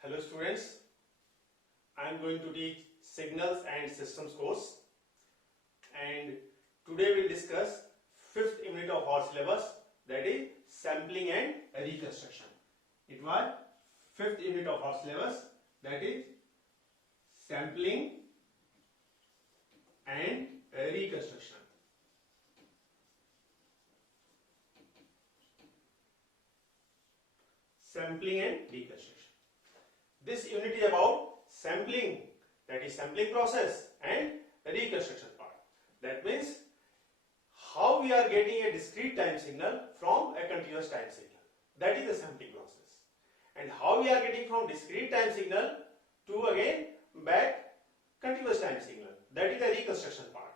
Hello students, I am going to teach Signals and Systems course, and today we will discuss 5th unit of our syllabus, that is sampling and reconstruction. It was 5th unit of our syllabus, that is sampling and reconstruction. Sampling and reconstruction. This unit is about sampling, that is sampling process, and reconstruction part. That means how we are getting a discrete time signal from a continuous time signal. That is the sampling process. And how we are getting from discrete time signal to again back continuous time signal. That is the reconstruction part.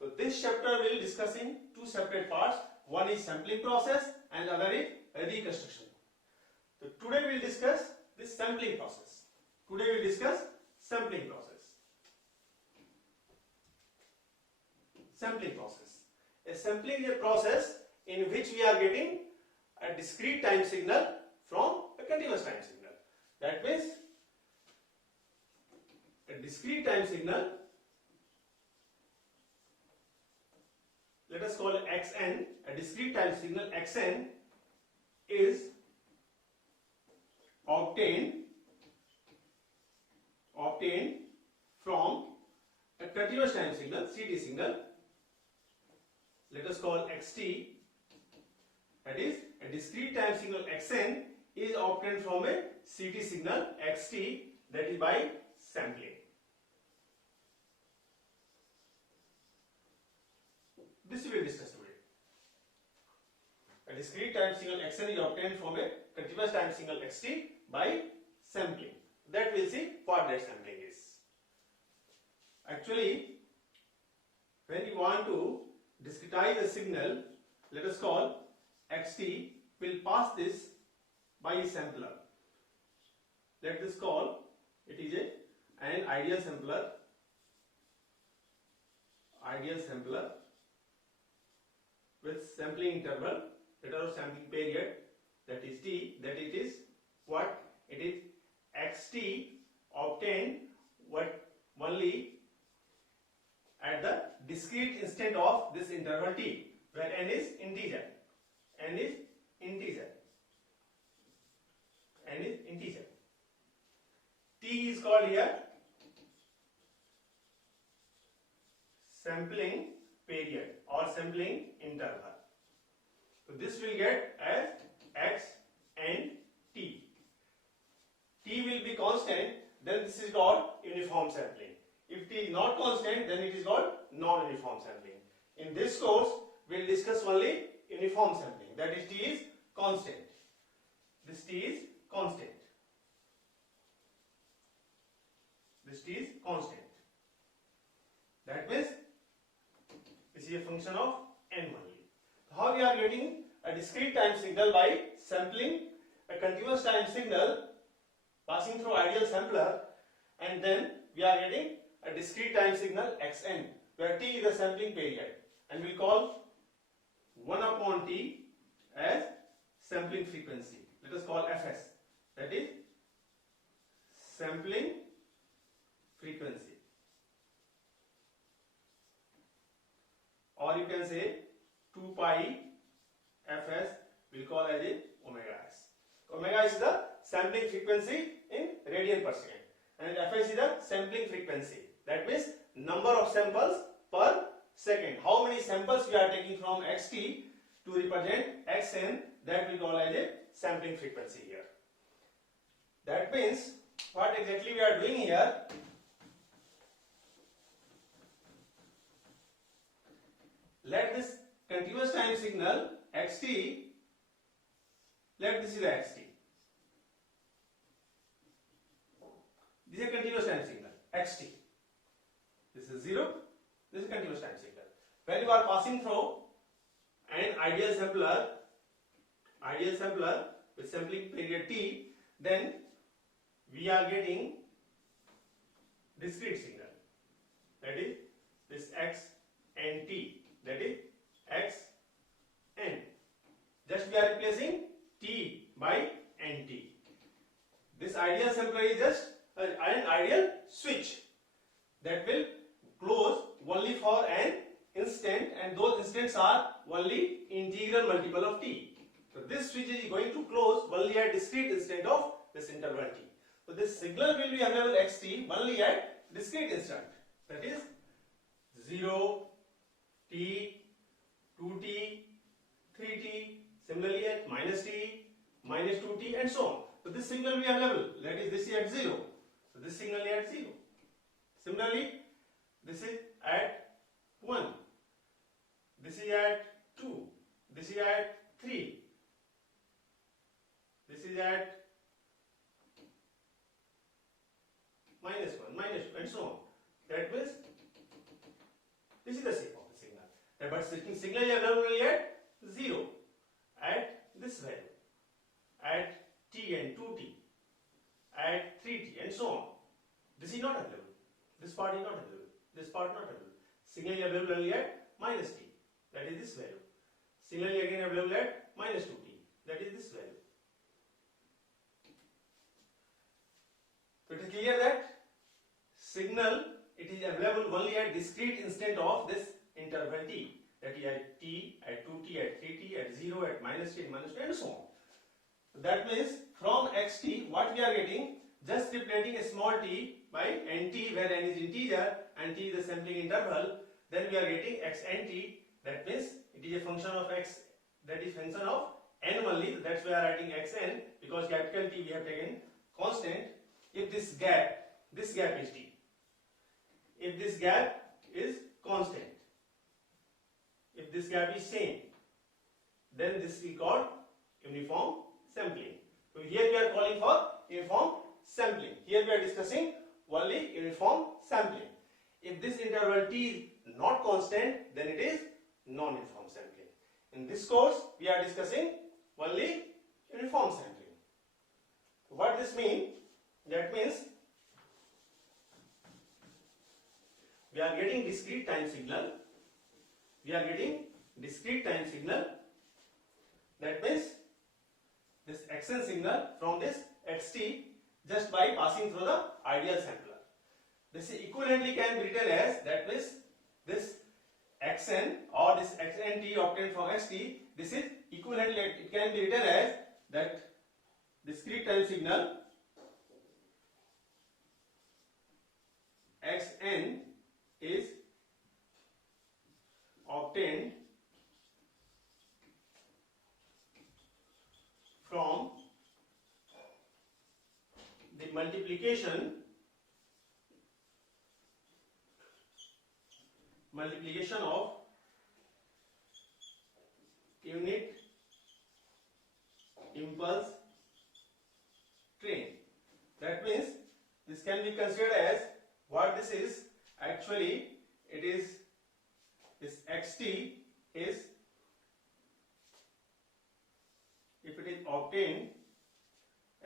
So this chapter will discuss in two separate parts. One is sampling process and the other is reconstruction. So today we will discuss this sampling process. Today we will discuss sampling process. Sampling process. A sampling is a process in which we are getting a discrete time signal from a continuous time signal. That means a discrete time signal, let us call xn, a discrete time signal xn is obtained from a continuous time signal, CT signal, let us call xt, that is a discrete time signal xn is obtained from a CT signal xt, that is by sampling. This we will discuss today. A discrete time signal xn is obtained from a continuous time signal xt by sampling. That we will see what that sampling is. Actually, when you want to discretize a signal, let us call xt, will pass this by a sampler. Let this call, it is an ideal sampler with sampling interval, that is sampling period, that is t, that it is what? It is xt obtained only at the discrete instant of this interval t, where n is integer. T is called here sampling period or sampling interval. So this will get as x and t. T will be constant, then this is called uniform sampling. If t is not constant, then it is called non-uniform sampling. In this course, we will discuss only uniform sampling, that is t is constant. This t is constant. That means this is a function of n only. How we are getting a discrete time signal? By sampling a continuous time signal passing through ideal sampler, and then we are getting a discrete time signal xn, where t is the sampling period, and we call 1 upon t as sampling frequency. Let us call fs, that is sampling frequency, or you can say 2 pi fs, we will call as a omega s. Omega is the sampling frequency in radian per second, and fs is the sampling frequency. That means number of samples per second. How many samples we are taking from xt to represent xn, that we call as a sampling frequency here. That means what exactly we are doing here? Let this continuous time signal xt, let this is the xt. This is a continuous time signal xt. This is 0, this is continuous time signal. When you are passing through an ideal sampler with sampling period t, then we are getting discrete signal, that is this x and t, that is x n. Just we are replacing t by nt. This this ideal sampler is just an ideal switch that will close only for an instant, and those instants are only integral multiple of t. So this switch is going to close only at discrete instant of this interval t. So this signal will be available xt only at discrete instant, that is 0, t, 2t, 3t, similarly at minus t, minus 2t, and so on. So this signal will be available, that is this is at 0. So this signal is at 0. Similarly, this is at 1, this is at 2, this is at 3, this is at minus 1, minus 2, and so on. That means this is the shape of the signal. But signal is available only at 0, at this value, at t and 2t, at 3t, and so on. This is not available. This part is not available. This part not available. Signal is available only at minus t, that is this value. Signal is again available at minus 2t, that is this value. So it is clear that signal, it is available only at discrete instant of this interval t, that is at t, at 2t, at 3t, at 0, at minus t, minus 2, and so on. So that means from xt what we are getting, just replacing a small t by nt, where n is integer and t is the sampling interval, then we are getting xnt. That means it is a function of x, that is function of n only. That's why we are writing xn, because capital T we have taken constant. If this gap is t, if this gap is constant, if this gap is same, then this is called uniform sampling. So here we are calling for uniform sampling. Here we are discussing only uniform sampling. If this interval t is not constant, then it is non-uniform sampling. In this course, we are discussing only uniform sampling. So what this means? That means we are getting discrete time signal. We are getting discrete time signal. That means this xn signal from this xt just by passing through the ideal sampler. This equivalently can be written as, that means this xn or this xnt obtained from xt, this is equivalently, it can be written as that discrete time signal xn is obtained from the multiplication of unit impulse train. That means this can be considered as, what this is actually, it is this xt is, if it is obtained,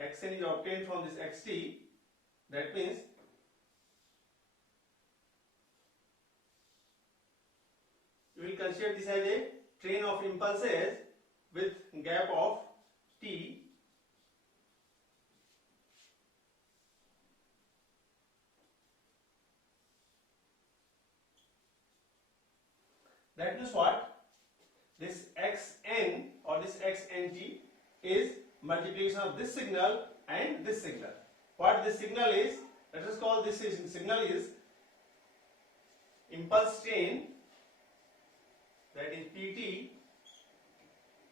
xn is obtained from this xt, that means you will consider this as a train of impulses with gap of t. That means what? This xn or this xnt is multiplication of this signal and this signal. What this signal is, let us call this signal is impulse train, that is pt,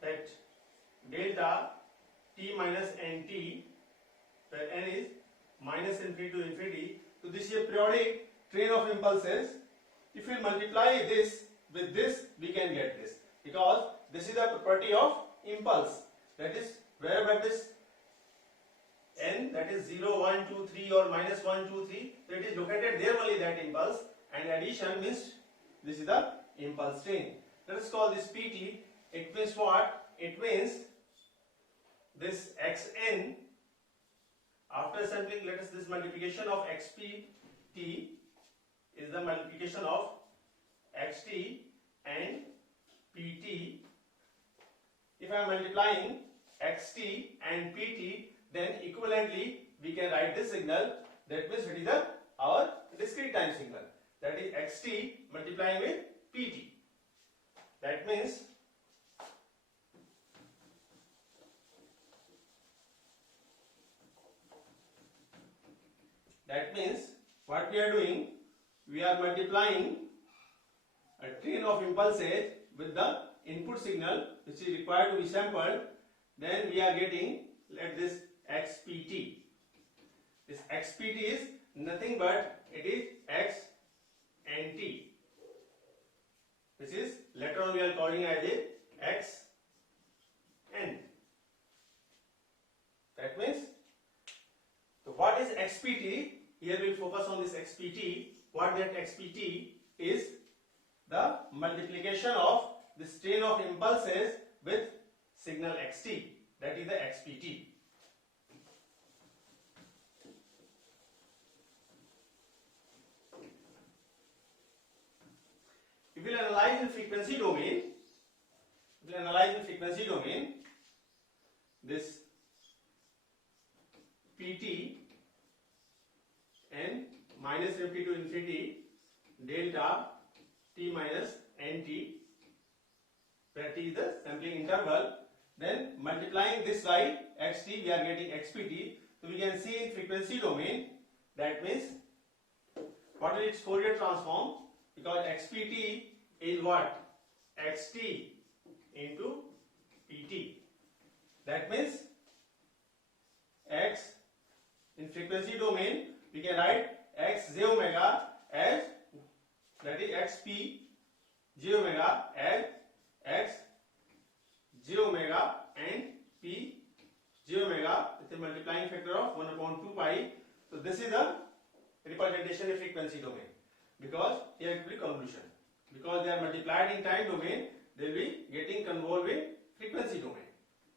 that delta t minus nt, where n is minus infinity to infinity. So this is a periodic train of impulses. If we multiply this with this, we can get this, because this is the property of impulse, that is wherever this n, that is 0, 1, 2, 3 or minus 1, 2, 3, so it is located there only, that impulse, and addition means this is the impulse train. Let us call this pt. It means what? It means this xn, after sampling, let us, this multiplication of xpt is the multiplication of xt and pt. If I am multiplying xt and pt, then equivalently we can write this signal. That means it is our discrete time signal. That is xt multiplying with pt. That means what we are doing, we are multiplying a train of impulses with the input signal which is required to be sampled. Then we are getting, let this xpt. This xpt is nothing but it is x and t, which is later on we are calling as a x n. That means, so what is xpt? Here we will focus on this xpt. What that xpt is, the multiplication of this train of impulses with signal xt. That is the xpt. If we will analyze in frequency domain, this pt and minus infinity to infinity delta t minus nt, where t is the sampling interval. Then multiplying this by xt, we are getting xpt. So we can see in frequency domain, that means what is its Fourier transform? Because xpt is what? xt into pt. That means x in frequency domain, we can write x j omega as, that is xp j omega as x j omega and p j omega with a multiplying factor of 1 upon 2 pi. So this is a representation in frequency domain, because here it will be convolution. Because they are multiplied in time domain, they will be getting convolved in frequency domain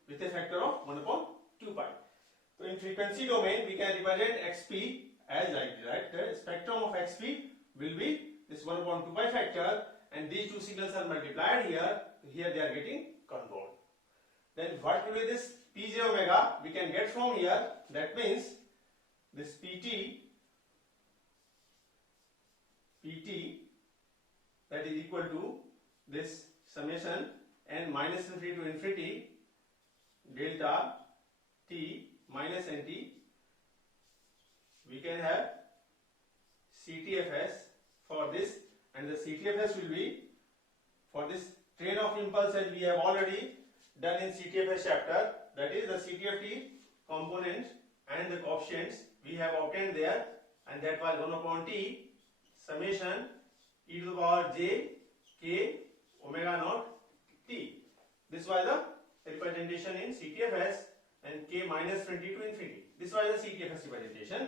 with a factor of 1 upon 2 pi. So in frequency domain, we can represent xp as like this, right? The spectrum of xp will be this 1 upon 2 pi factor, and these two signals are multiplied here. Here they are getting convolved. Then what will be this pj omega? We can get from here. That means this pt that is equal to this summation n minus infinity to infinity delta t minus nt. We can have CTFS for this, and the CTFS will be for this train of impulses we have already done in CTFS chapter. That is the CTFT component and the coefficients we have obtained there, and that was 1 upon t summation e to the power j k omega naught t. This was the representation in CTFS, and k minus 20 to infinity. This was the CTFS representation.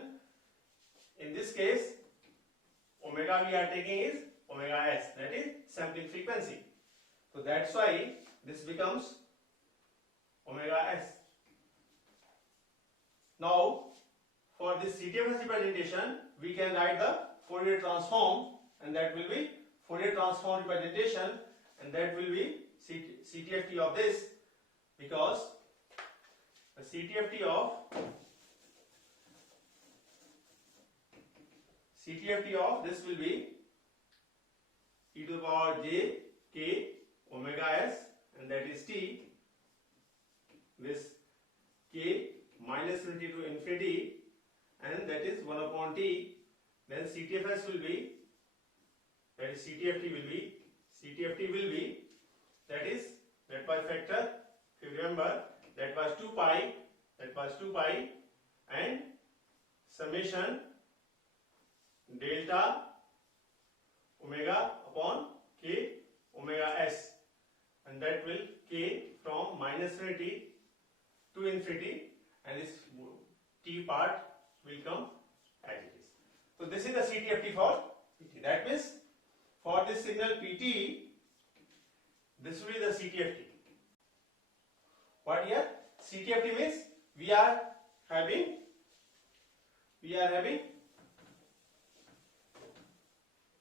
In this case, omega we are taking is omega s, that is sampling frequency. So that's why this becomes omega s. Now, for this CTFS representation, we can write the Fourier transform, and that will be Fourier transform representation, and that will be CTFT of this, because the CTFT of this will be e to the power j k omega s, and that is t, this k minus infinity to infinity, and that is 1 upon t. Then CTFS will be, that is CTFT will be, that is, that was factor, if you remember, that was 2 pi, and summation delta omega upon k omega s, and that will k from minus infinity to infinity, and this t part will come as it is. So this is the CTFT for PT. That means for this signal PT, this will be the CTFT. What here? CTFT means we are having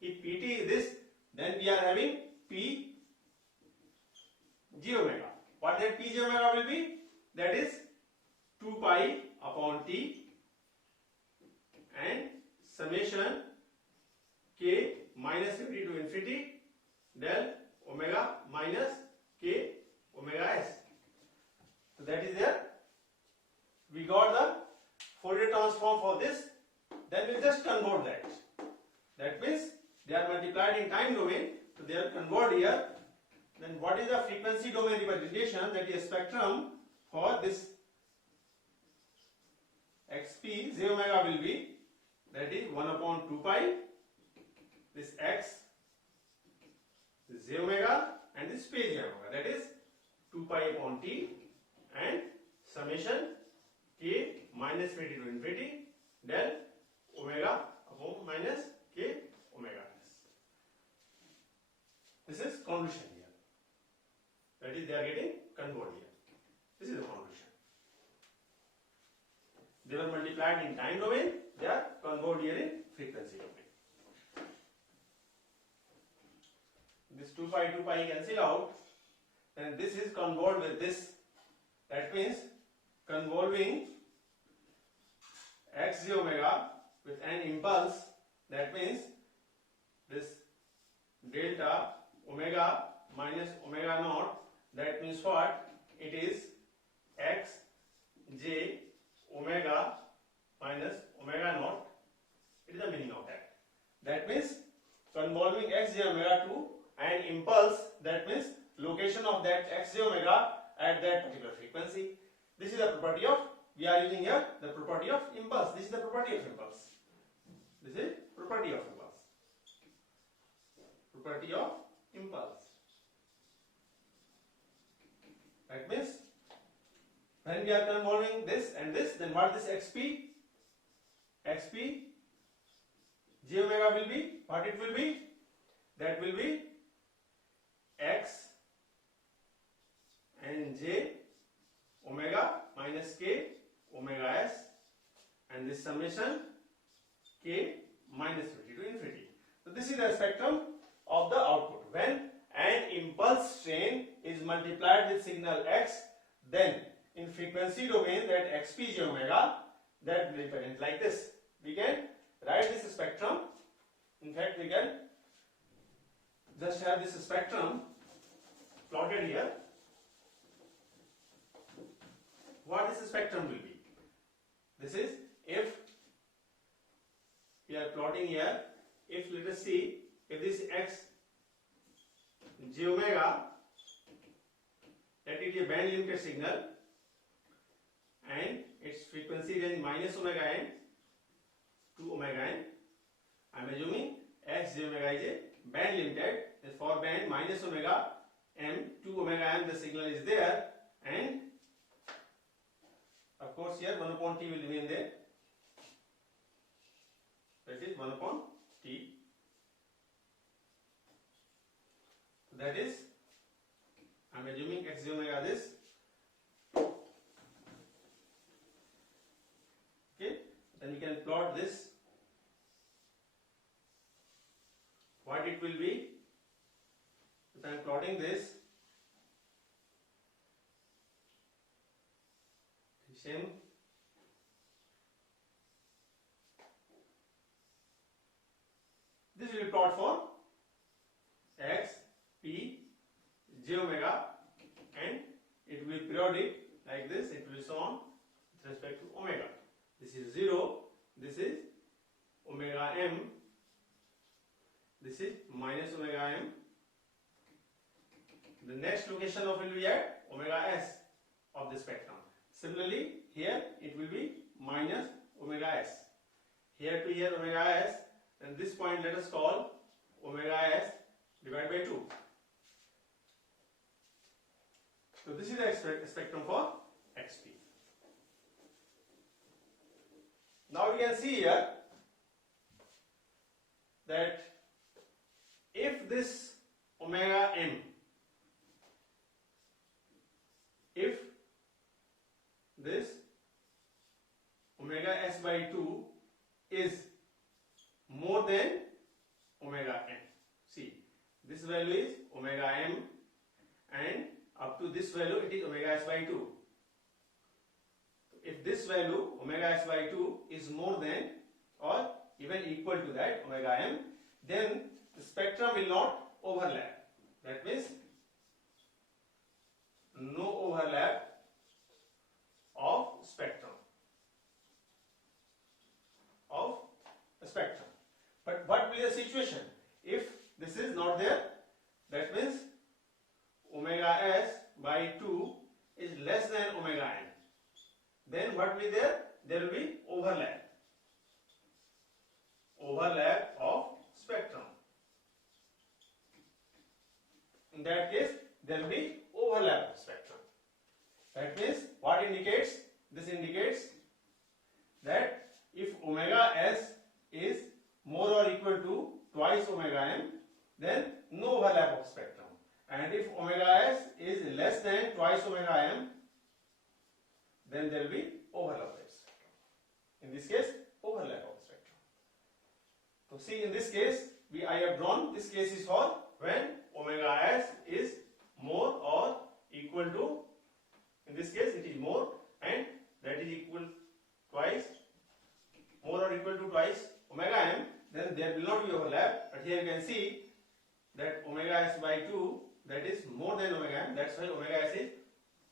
if PT is this, then we are having P j omega. What that P j omega will be? That is 2 pi upon T summation k minus infinity to infinity del omega minus k omega s. So that is there. We got the Fourier transform for this. Then we just convert that. That means they are multiplied in time domain. So they are converted here. Then what is the frequency domain representation? That is spectrum for this xp j omega will be, that is 1 upon 2 pi, this x this j omega and this p j omega, that is 2 pi upon t and summation k minus infinity to infinity del omega upon minus k omega s. This is convolution here. That is, they are getting converted here. This is the convolution. They were multiplied in time domain, they are converted here in frequency domain. This 2 pi cancel out, then this is convolved with this. That means convolving x j omega with an impulse. That means this delta omega minus omega naught. That means what? It is x j omega minus omega naught. It is the meaning of that. That means convolving x j omega to an impulse. That means location of that x j omega at that particular frequency. This is the property of, we are using here the property of impulse. This is the property of impulse. This is property of impulse. Property of impulse. That means when we are convolving this and this, then what this xp j omega will be, what it will be? That will be x and j omega minus k omega s, and this summation k minus infinity to infinity. So this is the spectrum of the output. When an impulse train is multiplied with signal x, then in frequency domain that xp j omega, that will represent like this. We can write this spectrum. In fact, we can just have this spectrum plotted here. What this spectrum will be? This is, if we are plotting here, if let us see, if this x j omega, that is a band limited signal and its frequency range minus omega n to omega n. I am assuming x j omega is a band limited. For band minus omega m to omega m, the signal is there, and of course here 1 upon t will remain there. That is 1 upon t. That is, I am assuming x j omega this. Okay, then we can plot this. What it will be? If I am plotting this, same. This will be plot for x, p, j omega, and it will be periodic like this. It will be so on with respect to omega. This is 0. This is omega m. This is minus omega m. The next location of will be at omega s of the spectrum. Similarly, here it will be minus omega s. Here to here omega s, and this point let us call omega s divided by 2. So this is the spectrum for xp. Now we can see here that if this omega m, if this omega s by 2 is more than omega n. See, this value is omega m, and up to this value it is omega s by 2. If this value omega s by 2 is more than or even equal to that omega m, then the spectrum will not overlap. That means no overlap of spectrum. But what will be the situation if this is not there? That means omega s by 2 is less than omega n. Then what will be there? There will be overlap of spectrum. In that case, there will be overlap of spectrum. That means what indicates? This indicates that if omega s is more or equal to twice omega m, then no overlap of spectrum. And if omega s is less than twice omega m, then there will be overlap of spectrum. In this case, overlap of spectrum. So see, in this case, I have drawn, this case is for when omega s is more or equal to, in this case it is more, and that is equal twice, more or equal to twice omega m, then there will not be overlap. But here you can see that omega s by 2, that is more than omega m, that's why omega s is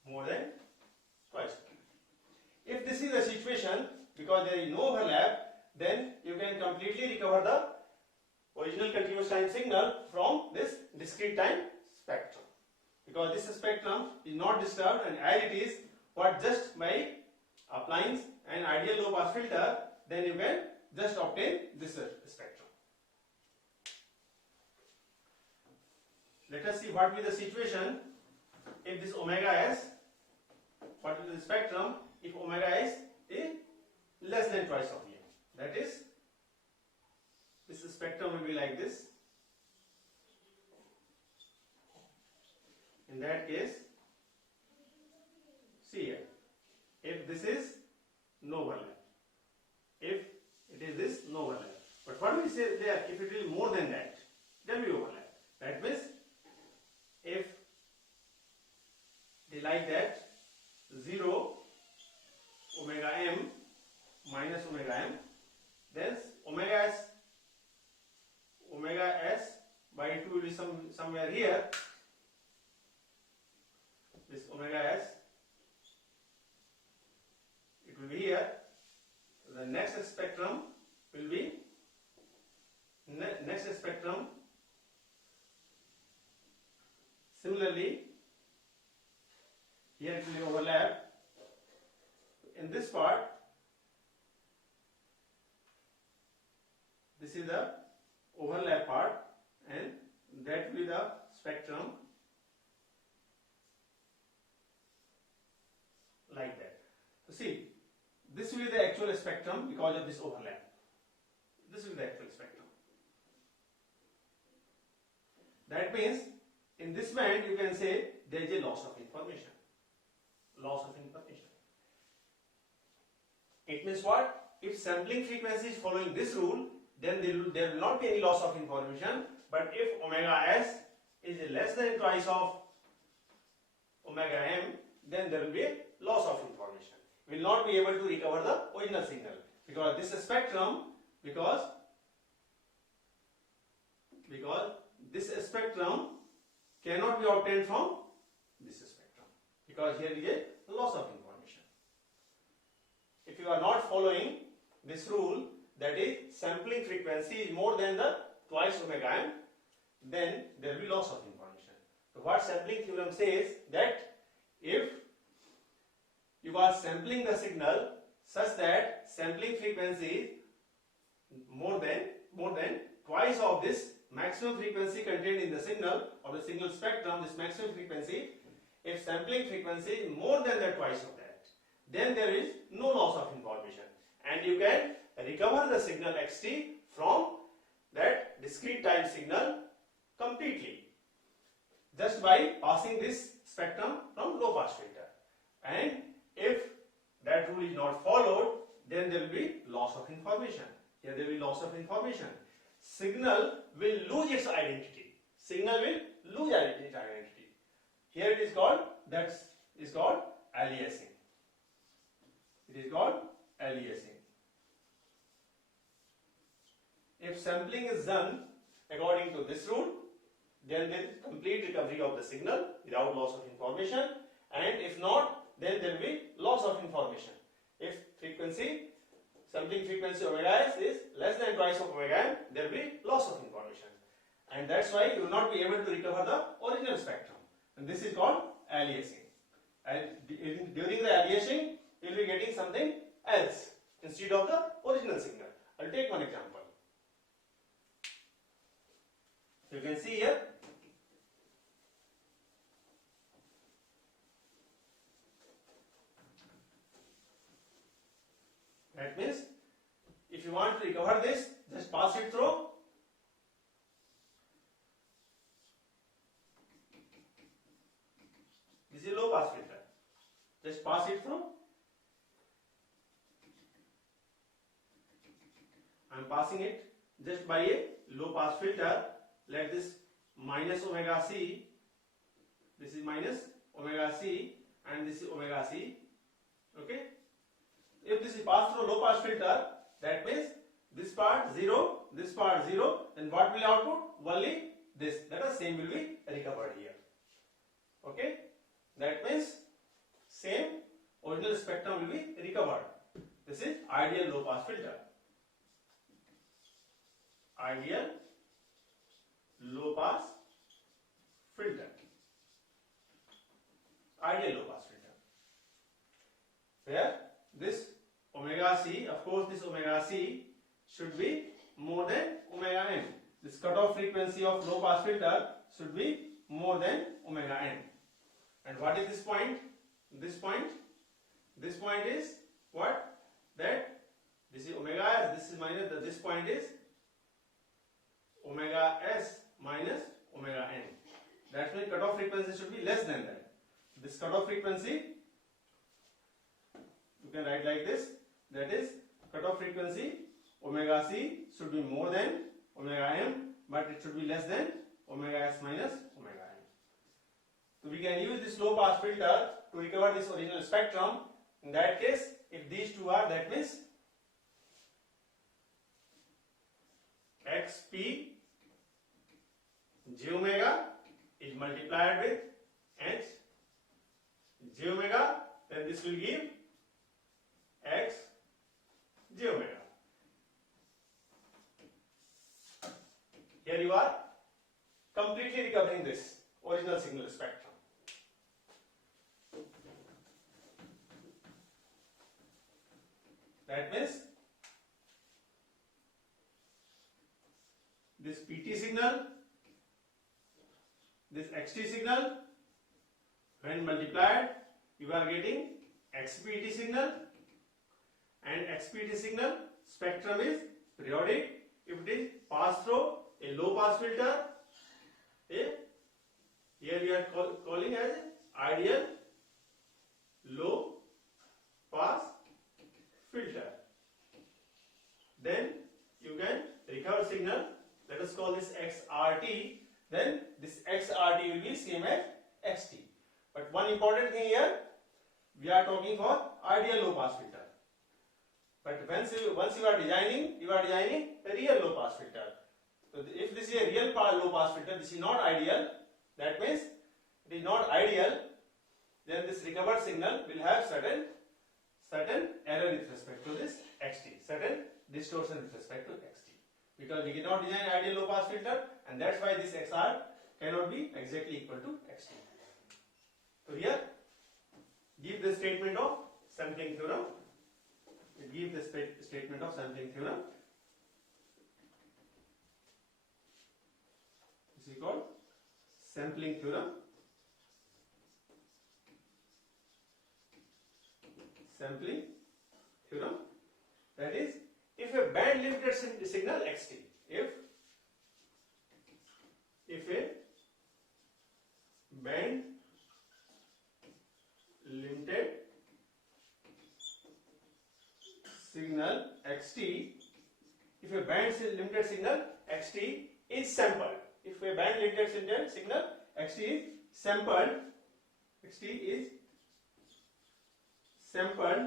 more than twice. If this is the situation, because there is no overlap, then you can completely recover the original continuous time signal from this discrete time spectrum. Because this spectrum is not disturbed, and as it is, what just by applying an ideal low pass filter, then you can just obtain this spectrum. Let us see what will be the situation if this omega s, what will be the spectrum if omega s is less than twice of m. That is, this spectrum will be like this. In that case, see here, if this is no overlap, if it is this, no overlap. But what we say there, if it is more than that, then we overlap. That means if it is like that, 0 omega m minus omega m, then omega s by 2 will be somewhere here. This omega s, it will be here. The next spectrum will be similarly here it will overlap. In this part, this is the overlap part, and that will be the spectrum like that. So see, this will be the actual spectrum because of this overlap. This will be the actual spectrum. That means in this band you can say there is a loss of information. It means what? If sampling frequency is following this rule, then there will not be any loss of information. But if omega s is less than twice of omega m, then there will be a loss of information. We will not be able to recover the original signal because this spectrum, because this spectrum cannot be obtained from this spectrum because here is a loss of information. If you are not following this rule, that is sampling frequency is more than the twice omega m, then there will be loss of information. So what sampling theorem says, that if you are sampling the signal such that sampling frequency is more than twice of this maximum frequency contained in the signal or the signal spectrum, this maximum frequency, if sampling frequency is more than the twice of that, then there is no loss of information and you can recover the signal xt from that discrete time signal completely just by passing this spectrum from low pass filter. And if that rule is not followed, then there will be loss of information. Here there will be loss of information. Signal will lose its identity. Here it is called, that is called aliasing. It is called aliasing. if sampling is done according to this rule, then there is complete recovery of the signal without loss of information, and if not, then there will be loss of information. If sampling frequency omega s is less than twice of omega m, there will be loss of information, and that's why you will not be able to recover the original spectrum, and this is called aliasing. And during the aliasing, you will be getting something else instead of the original signal. I'll take one example. You can see here, that means if you want to recover this, just pass it through this is low pass filter. Just pass it through. I am passing it just by a low pass filter. Let this minus omega c, this is minus omega c, and this is omega c. Okay. If this is passed through low pass filter, that means this part 0, this part 0, then what will output? Only this. That is same will be recovered here. Okay. That means same original spectrum will be recovered. This is ideal low pass filter. Ideal low pass filter. Ideal low pass filter. Where this omega c, of course this omega c should be more than omega n. This cutoff frequency of low pass filter should be more than omega n. And what is this point? This point is what? That this is omega s, this is minus, this point is omega s minus omega n. That means cutoff frequency should be less than that. This cutoff frequency, you can write like this, that is cutoff frequency omega c should be more than omega m, but it should be less than omega s minus omega n. So we can use this low pass filter to recover this original spectrum. In that case, if these two are, that means xp j omega is multiplied with h j omega, then this will give x j omega. Here you are completely recovering this original signal spectrum. That means this PT signal, this XT signal, when multiplied, you are getting XPT signal, and XPT signal spectrum is periodic. If it is passed through a low pass filter, here we are calling as ideal low pass filter. Then you can recover signal. Let us call this XRT. Then this XRT will be same as XT. But one important thing here, we are talking for ideal low pass filter. But once you are designing a real low pass filter. So if this is a real low pass filter, this is not ideal. That means it is not ideal. Then this recovered signal will have certain error with respect to this XT, certain distortion with respect to XT. Because we cannot design ideal low pass filter, and that's why this XR cannot be exactly equal to XT. So here, give the statement of sampling theorem. Give the statement of sampling theorem. This is called sampling theorem. Sampling theorem. That is, if a band limited signal xt, if a band limited signal xt, if a band limited signal xt is sampled, if a band limited signal xt is sampled, xt is sampled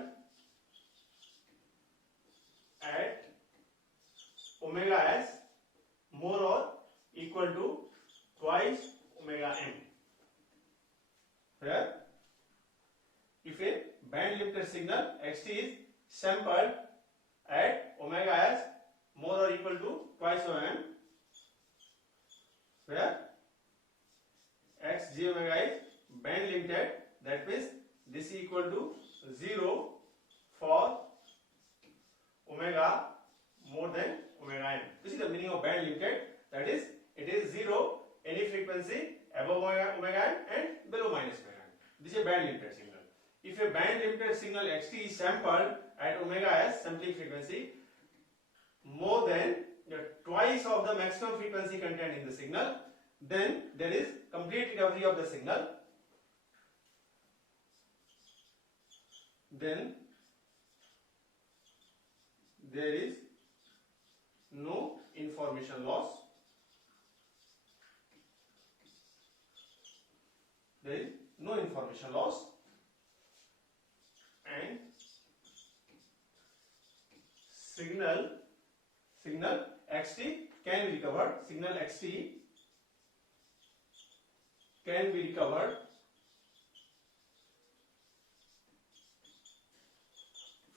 at omega s xt is sampled at omega s more or equal to twice of mm, where x j omega is band limited. That means this is equal to 0 for omega more than omega n. This is the meaning of band limited. That is, it is 0 any frequency above omega n and below minus omega n. This is a band limited signal. If a band limited signal xt is sampled at omega s sampling frequency more than twice of the maximum frequency contained in the signal, then there is complete recovery of the signal. Then there is no information loss. There is no information loss, and signal xt can be recovered. Signal xt can be recovered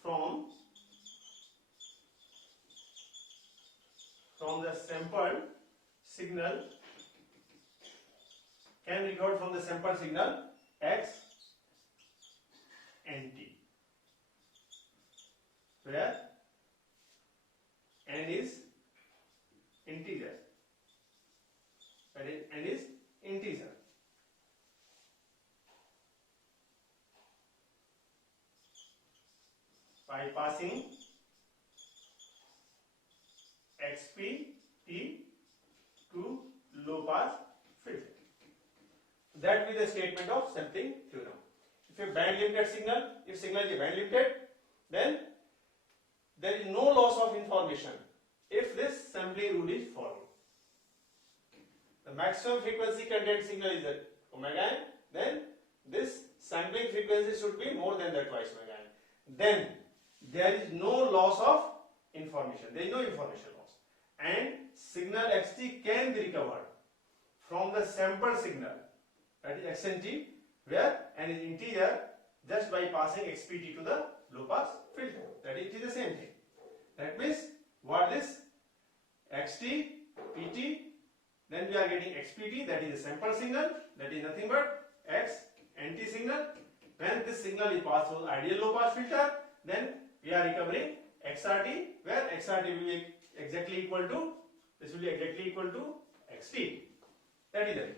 from the sampled signal, can be recovered from the sampled signal x and t, where n is integer. That is, n is integer. By passing xpt to low pass filter. That will be the statement of sampling theorem. If a band limited signal, if signal is band limited, then there is no loss of information if this sampling rule is followed. The maximum frequency contained signal is at omega n, then this sampling frequency should be more than that twice omega n. Then there is no loss of information. There is no information loss, and signal xt can be recovered from the sampled signal, that is x and t, where n is integer, just by passing xpt to the low pass filter. That is, it is the same thing. That means what is xt, pt, then we are getting xpt, that is a sample signal, that is nothing but x and t signal. When this signal is passed through ideal low pass filter, then we are recovering xrt, where xrt will be exactly equal to, this will be exactly equal to xt. That is the thing.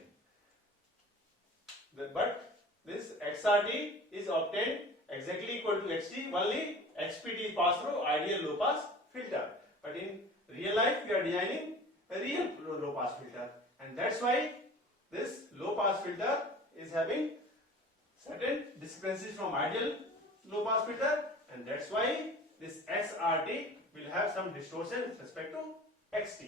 But this xrt is obtained exactly equal to xt, only xpt is passed through ideal low pass filter. But in real life, we are designing a real low pass filter, and that's why this low pass filter is having certain discrepancies from ideal low pass filter, and that's why this xrt will have some distortion with respect to xt.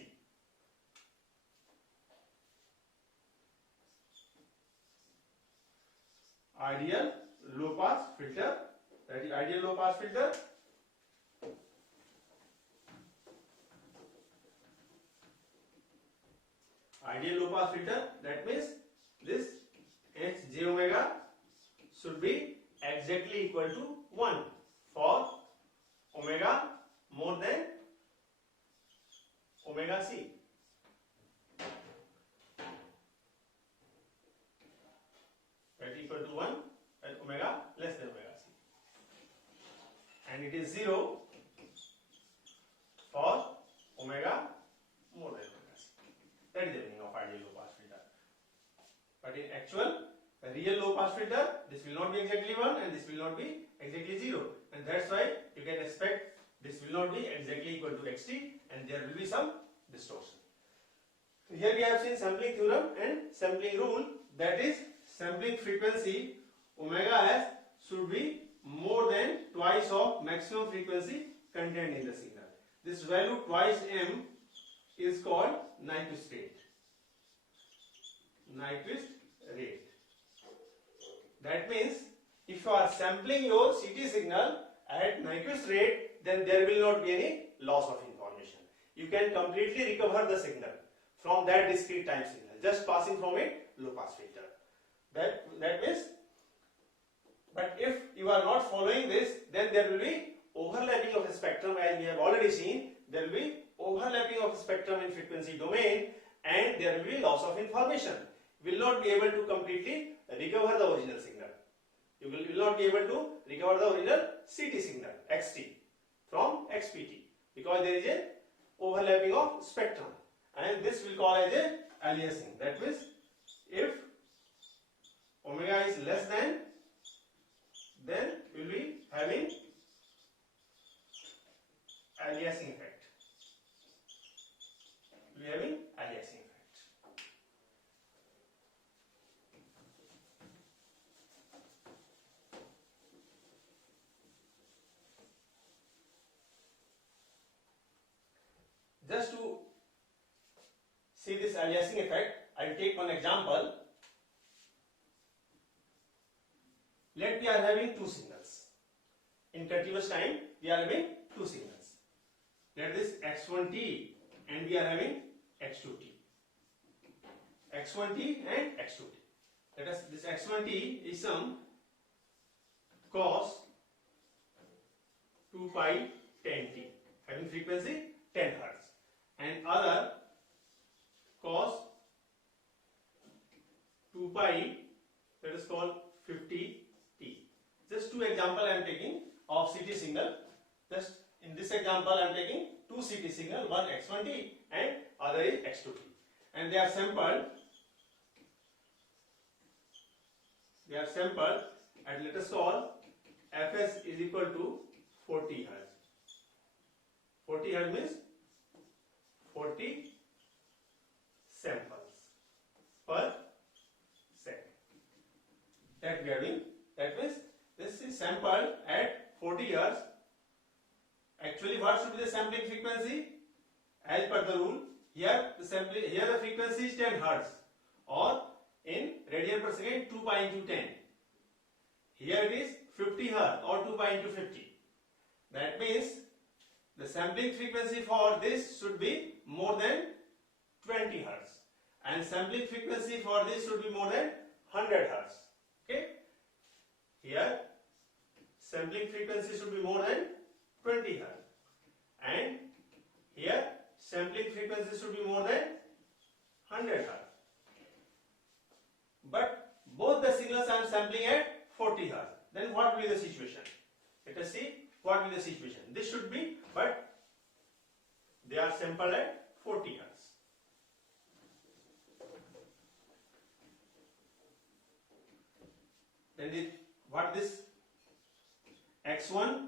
Ideal low pass filter, that is ideal low pass filter. Ideal low pass filter, that means this h j omega should be exactly equal to 1 for omega more than omega c. That is equal to 1 and omega less than omega c. And it is 0 for omega more than omega c. That is the meaning of ideal low pass filter. But in actual, a real low pass filter, this will not be exactly 1 and this will not be exactly 0. And that's why you can expect this will not be exactly equal to xt, and there will be some distortion. So here we have seen sampling theorem and sampling rule, that is sampling frequency omega s should be more than twice of maximum frequency contained in the signal. This value twice m is called Nyquist rate. Nyquist rate. That means if you are sampling your CT signal at Nyquist rate, then there will not be any loss of information. You can completely recover the signal from that discrete time signal, just passing from a low pass filter. That means But if you are not following this, then there will be overlapping of the spectrum, as we have already seen. There will be overlapping of the spectrum in frequency domain, and there will be loss of information. You will not be able to completely recover the original signal. You will not be able to recover the original CT signal, XT, from XPT, because there is a overlapping of spectrum, and this will call as a aliasing. That means if omega is less than, then we will be having aliasing effect. We will be having aliasing effect. Just to see this aliasing effect, I will take one example. Let we are having two signals. In continuous time, we are having two signals. Let this x1t and we are having x2t. x1t and x2t. Let us, this x1t is some cos 2 pi 10t, having frequency 10 Hz, and other cos 2 pi, that is called 50t. Just two example I am taking of CT signal. Just in this example I am taking two CT signal, one x1t and other is x2t, and they are sampled at, let us call, fs is equal to 40 Hz. 40 Hz means 40 samples per second. That we are doing. That means this is sampled at 40 Hz. Actually, what should be the sampling frequency? As per the rule, here the frequency is 10 Hz, or in radian per second 2 pi into 10. Here it is 50 Hz or 2 pi into 50. That means the sampling frequency for this should be more than 20 Hz, and sampling frequency for this should be more than 100 Hz. Okay? Here sampling frequency should be more than 20 Hz, and here sampling frequency should be more than 100 Hz. But both the signals I am sampling at 40 Hz. Then what will be the situation? Let us see what will be the situation. This should be, but they are sampled at 40 Hz. Then what this x1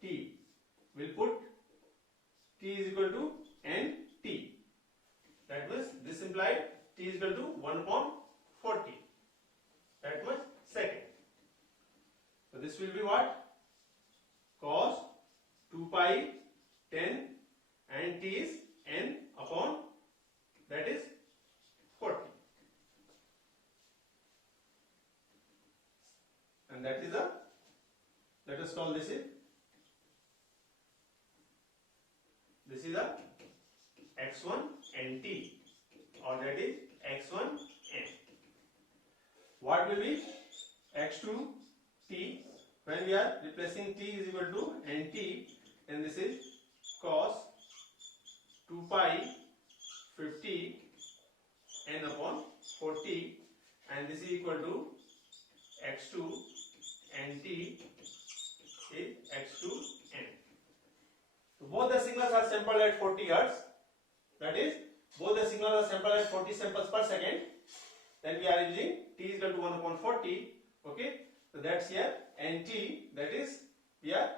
t will put t is equal to nt. That means this implied t is equal to 1 upon 40. That much second. So this will be what? Cos 2 pi 10 and t is n upon, that is 40. And that is the, let us call this is the x1 nt, or that is x1 n. What will be x2 t? When we are replacing t is equal to nt, then this is cos 2 pi 50 n upon 40, and this is equal to x2 nt is x2 n. So both the signals are sampled at 40 Hz. That is, both the signals are sampled at 40 samples per second. Then we are using t is equal to 1 upon 40. Okay, so that's here nt, that is we are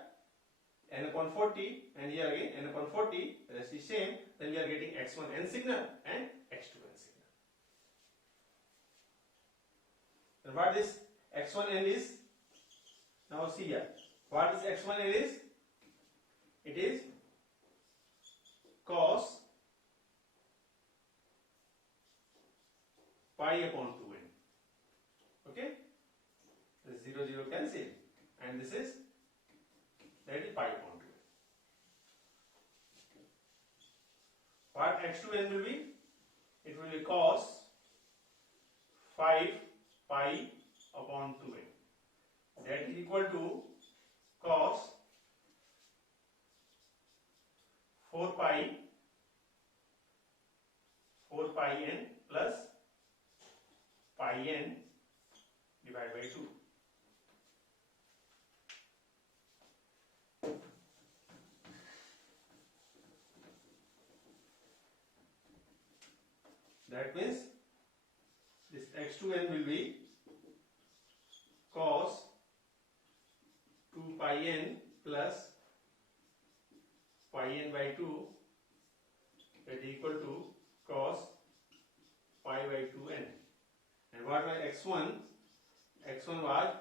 n upon 40, and here again n upon 40. Rest is same. Then we are getting x1 n signal and x2 n signal. And what this x1 n is? Now see here. What is x1 n is? It is cos pi upon 2n. Okay? The 0 0 cancel, and this is, that is pi upon 2n. What x2n will be? It will be cos 5 pi upon 2n. that is equal to cos 4 pi n plus pi n divided by 2. That means this x2n will be cos 2 pi n plus pi n by 2, that is equal to cos pi by 2n. And what was x1? x1 was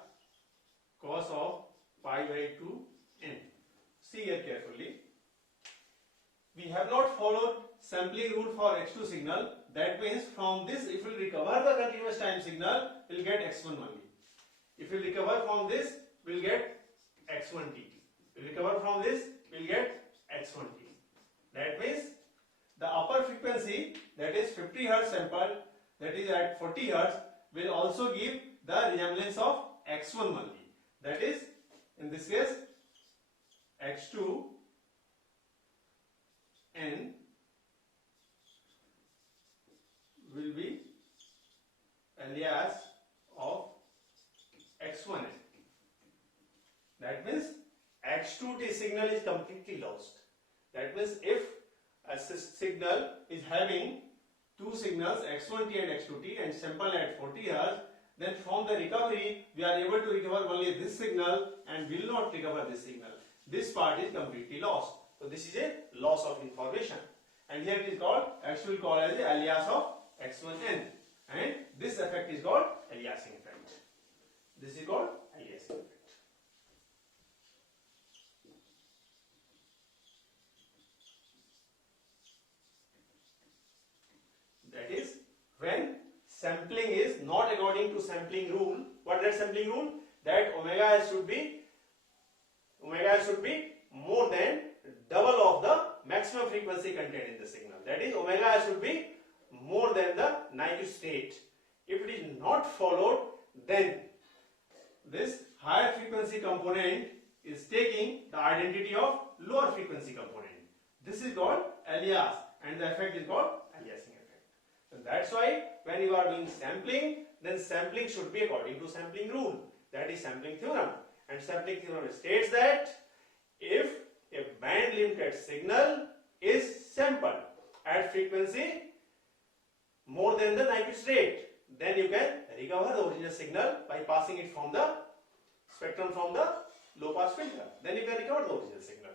cos of pi by 2n. See here carefully. We have not followed sampling rule for x2 signal. That means from this, if we recover the continuous time signal, we will get x1 only. If we recover from this, we will get x1t. We recover from this, we will get x1t. That means the upper frequency, that is 50 Hz sample, that is at 40 Hz, will also give the resemblance of x1 only. That is, in this case, x2 n will be alias of x1n. That means x2t signal is completely lost. That means if a signal is having two signals x1t and x2t and sample at 40 Hz, then from the recovery we are able to recover only this signal and will not recover this signal. This part is completely lost. So this is a loss of information, and here it is called, actually called as the alias of x1n, and this effect is called aliasing effect. This is called aliasing effect. That is when sampling is not according to sampling rule. What is that sampling rule? That omega should be more than double of the maximum frequency contained in the signal. That is, omega should be more than the Nyquist state. If it is not followed, then this higher frequency component is taking the identity of lower frequency component. This is called alias, and the effect is called aliasing effect. So that's why when you are doing sampling, then sampling should be according to sampling rule. That is sampling theorem. And sampling theorem states that if a band limited signal is sampled at frequency more than the Nyquist rate, then you can recover the original signal by passing it from the spectrum from the low pass filter. Then you can recover the original signal.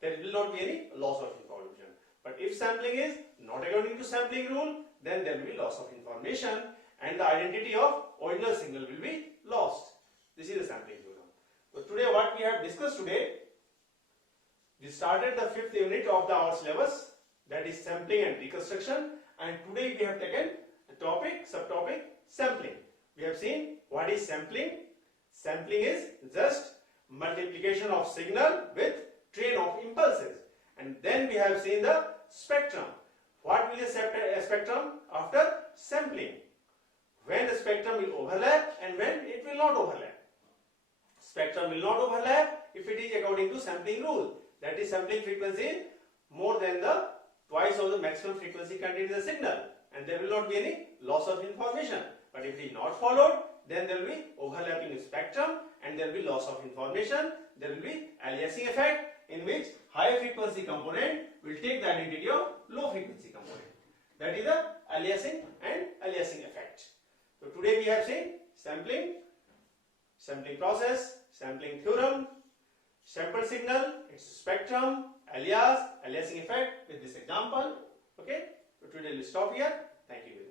There will not be any loss of information. But if sampling is not according to sampling rule, then there will be loss of information and the identity of original signal will be lost. This is the sampling theorem. So today what we have discussed today, we started the 5th unit of our syllabus, that is sampling and reconstruction, and today we have taken the topic, subtopic sampling. We have seen what is sampling. Sampling is just multiplication of signal with train of impulses. And then we have seen the spectrum. What will be the spectrum after sampling? When the spectrum will overlap and when it will not overlap. Spectrum will not overlap if it is according to sampling rule. That is, sampling frequency more than the twice of the maximum frequency contained in the signal, and there will not be any loss of information. But if it is not followed, then there will be overlapping spectrum and there will be loss of information. There will be aliasing effect, in which high frequency component will take the identity of low frequency component. That is the aliasing and aliasing effect. So today we have seen sampling, sampling process, sampling theorem, sample signal, its spectrum, alias, aliasing effect with this example. Okay, so today we'll stop here. Thank you.